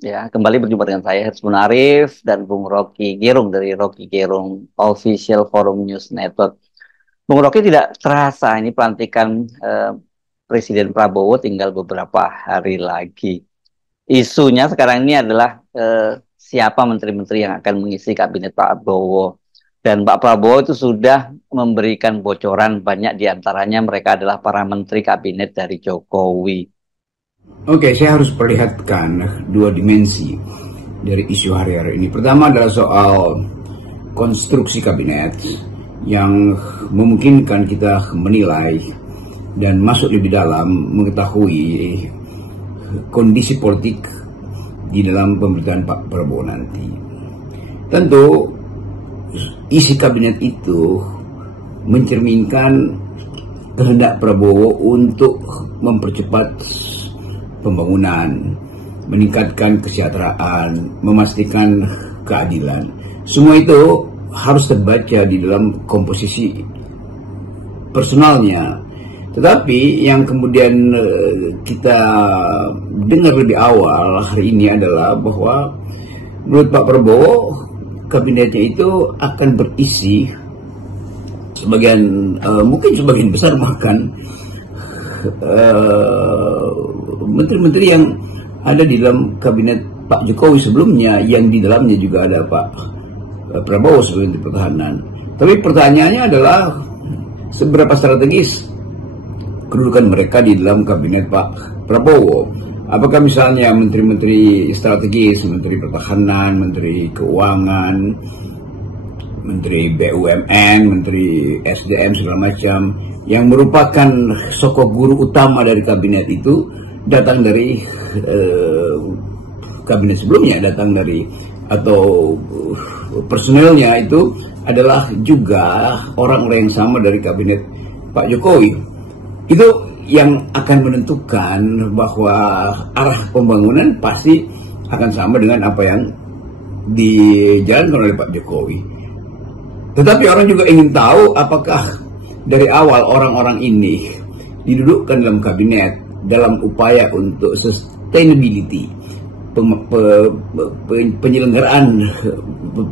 Ya, kembali berjumpa dengan saya Hersman Arif dan Bung Rocky Gerung dari Rocky Gerung Official Forum News Network. Bung Rocky, tidak terasa ini pelantikan eh, Presiden Prabowo tinggal beberapa hari lagi. Isunya sekarang ini adalah siapa menteri-menteri yang akan mengisi kabinet Pak Prabowo. Dan Pak Prabowo itu sudah memberikan bocoran, banyak diantaranya mereka adalah para menteri kabinet dari Jokowi. Oke, saya harus perlihatkan dua dimensi dari isu hari-hari ini. Pertama adalah soal konstruksi kabinet yang memungkinkan kita menilai dan masuk lebih dalam mengetahui kondisi politik di dalam pemerintahan Pak Prabowo nanti. Tentu isi kabinet itu mencerminkan kehendak Prabowo untuk mempercepat pembangunan, meningkatkan kesejahteraan, memastikan keadilan. Semua itu harus terbaca di dalam komposisi personalnya. Tetapi yang kemudian kita dengar lebih awal hari ini adalah bahwa menurut Pak Prabowo, kabinetnya itu akan berisi mungkin sebagian besar bahkan menteri-menteri yang ada di dalam kabinet Pak Jokowi sebelumnya, yang di dalamnya juga ada Pak Prabowo sebagai Menteri Pertahanan. Tapi pertanyaannya adalah seberapa strategis kedudukan mereka di dalam kabinet Pak Prabowo. Apakah misalnya menteri-menteri strategis, Menteri Pertahanan, Menteri Keuangan, Menteri BUMN, Menteri SDM segala macam, yang merupakan sosok guru utama dari kabinet itu datang dari kabinet sebelumnya, datang dari atau personelnya itu adalah juga orang-orang yang sama dari kabinet Pak Jokowi. Itu yang akan menentukan bahwa arah pembangunan pasti akan sama dengan apa yang dijalankan oleh Pak Jokowi. Tetapi orang juga ingin tahu apakah dari awal orang-orang ini didudukkan dalam kabinet dalam upaya untuk sustainability penyelenggaraan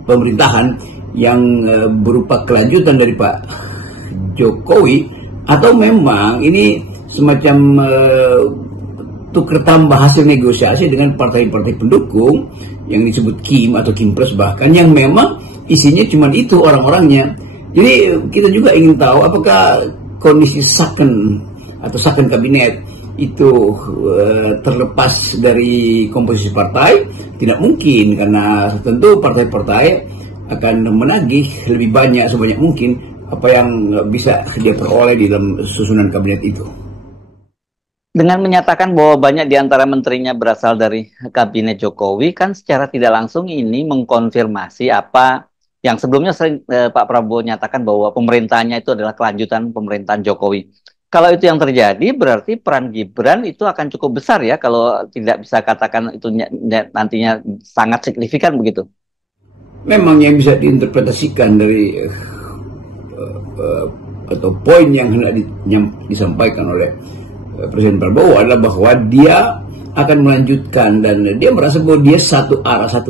pemerintahan yang berupa kelanjutan dari Pak Jokowi, atau memang ini semacam tukar tambah hasil negosiasi dengan partai-partai pendukung yang disebut Kim atau Kim Plus bahkan, yang memang isinya cuma itu orang-orangnya. Jadi kita juga ingin tahu apakah kondisi second kabinet itu terlepas dari komposisi partai. Tidak mungkin, karena tentu partai-partai akan menagih lebih banyak, sebanyak mungkin apa yang bisa dia peroleh di dalam susunan kabinet itu. Dengan menyatakan bahwa banyak di antara menterinya berasal dari kabinet Jokowi, kan secara tidak langsung ini mengkonfirmasi apa yang sebelumnya sering Pak Prabowo nyatakan bahwa pemerintahnya itu adalah kelanjutan pemerintahan Jokowi. Kalau itu yang terjadi, berarti peran Gibran itu akan cukup besar ya, kalau tidak bisa katakan itu nantinya sangat signifikan begitu. Memang yang bisa diinterpretasikan dari atau poin yang hendak disampaikan oleh Presiden Prabowo adalah bahwa dia akan melanjutkan dan dia merasa bahwa dia satu arah, satu